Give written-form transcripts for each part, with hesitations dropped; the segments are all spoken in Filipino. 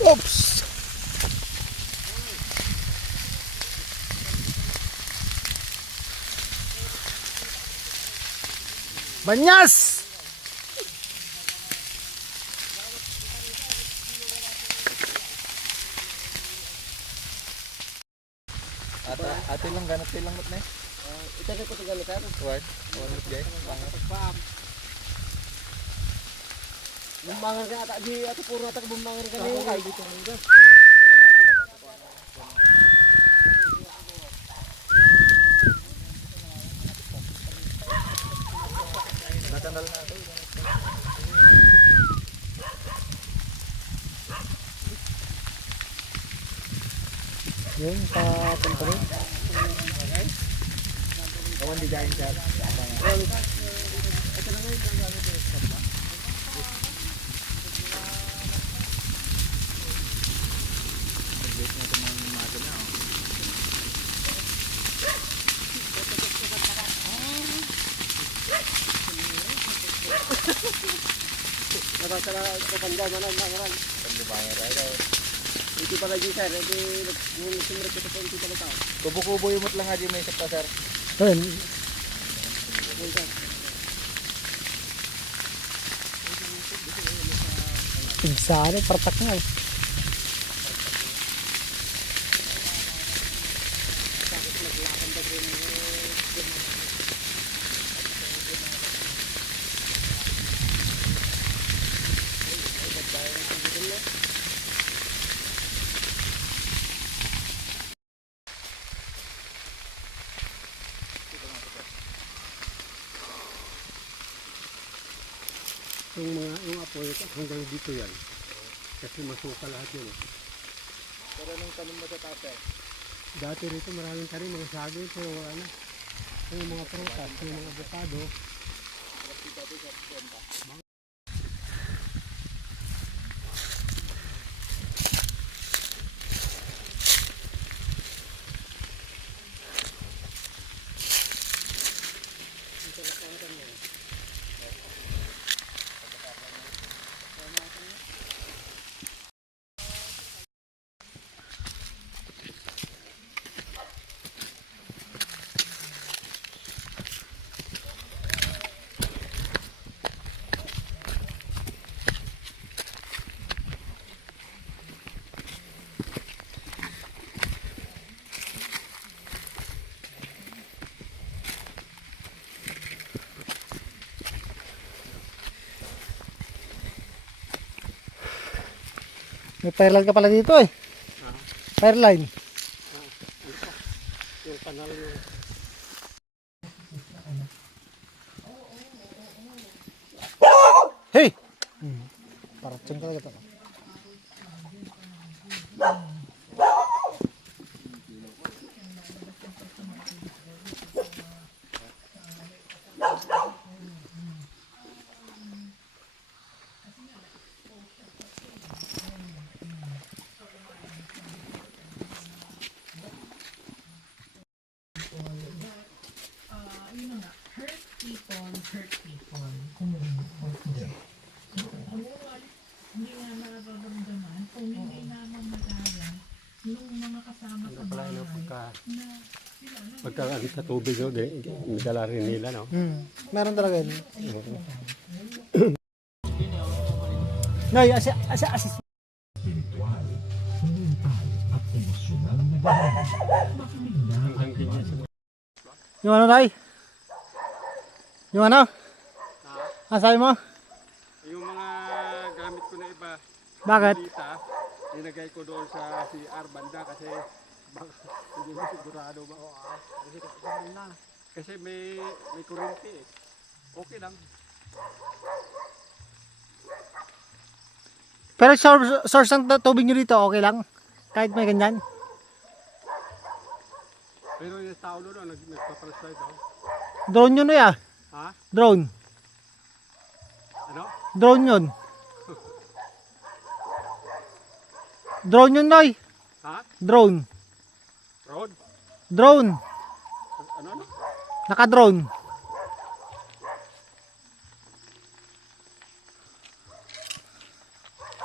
Oops! Banyas! Ate lang ganat lang mat na eh. Ito na ko ito ganit sir. What? Wangat guys. Bumbangan ka ata di ato puro ata bumbangan ka niyo kay dito nga. Natandal na ito. Yun, papunta rin. Kawan di dyan sir. Nakasala ko panda manan manan. Pagbubangan tayo. Iti pala di sir, iti yung sumrek ko sa iti pala tao. Kubo-kubo yung lang nga di may sakta sir. Yun. Pigsari, partak nga eh. Yung apoy hanggang dito yan. Kasi masuka lahat yun eh. Pero anong tanim mo sa tatay? Dati rito maraming tanim, mga sagay pero wala na. Yung mga prutas, yung mga avocado. May fireline ka pala dito eh. Fireline. Yung kanal yung... Hey! Parang talaga ito. Hurt people. Hindi nga nararamdaman kung hindi naman magaya nung mga kasama sa bahay na Pagka sa tubig, no, medala rin nila, no? Meron talaga yun. Noy, asi. spiritual, mental at emosyonal na bahagi. Yung ano, Nay? Yung ano? Ah, sabi mo? Yung mga gamit ko na iba, Bakit? nilagay ko doon sa CR banda kasi hindi mo sigurado ba kasi may kuryente eh. Okay lang. Pero source ng tubig nyo dito, okay lang? Kahit may ganyan? Pero yung tao doon nagpa-flashlight daw. Drone yun ya. Ha? Drone. Ano? Drone yun. Drone yun, Noy. Ha? Drone. Road? Drone. Ano? Naka-drone.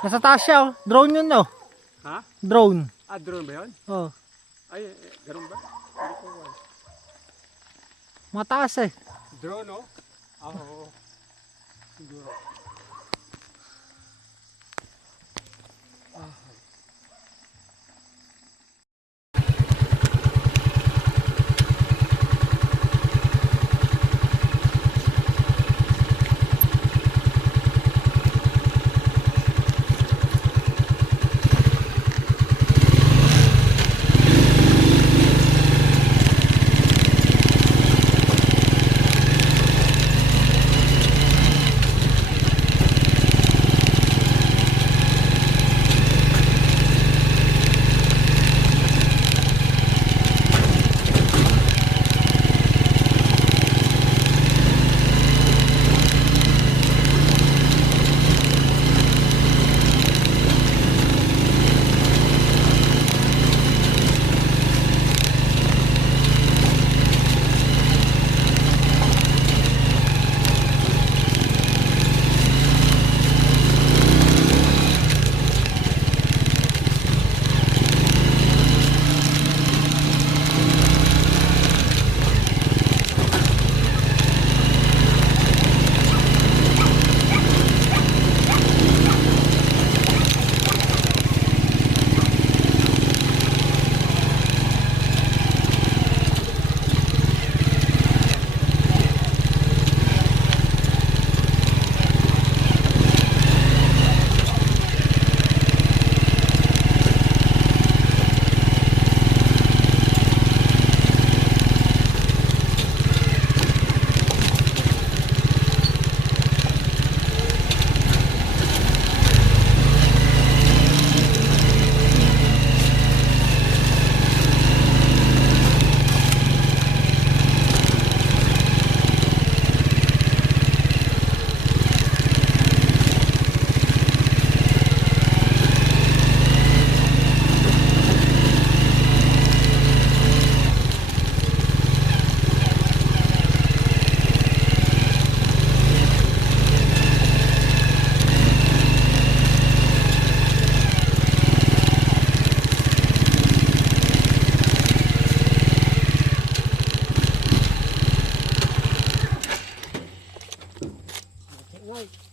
Nasa taas siya, oh. Drone yun, oh. Ha? Drone. Ah, drone ba yun? Oh. Ay, ganun ba? Hindi ko alam. Mataas eh. Drone, oh? Ah, oo. Siguro. Right.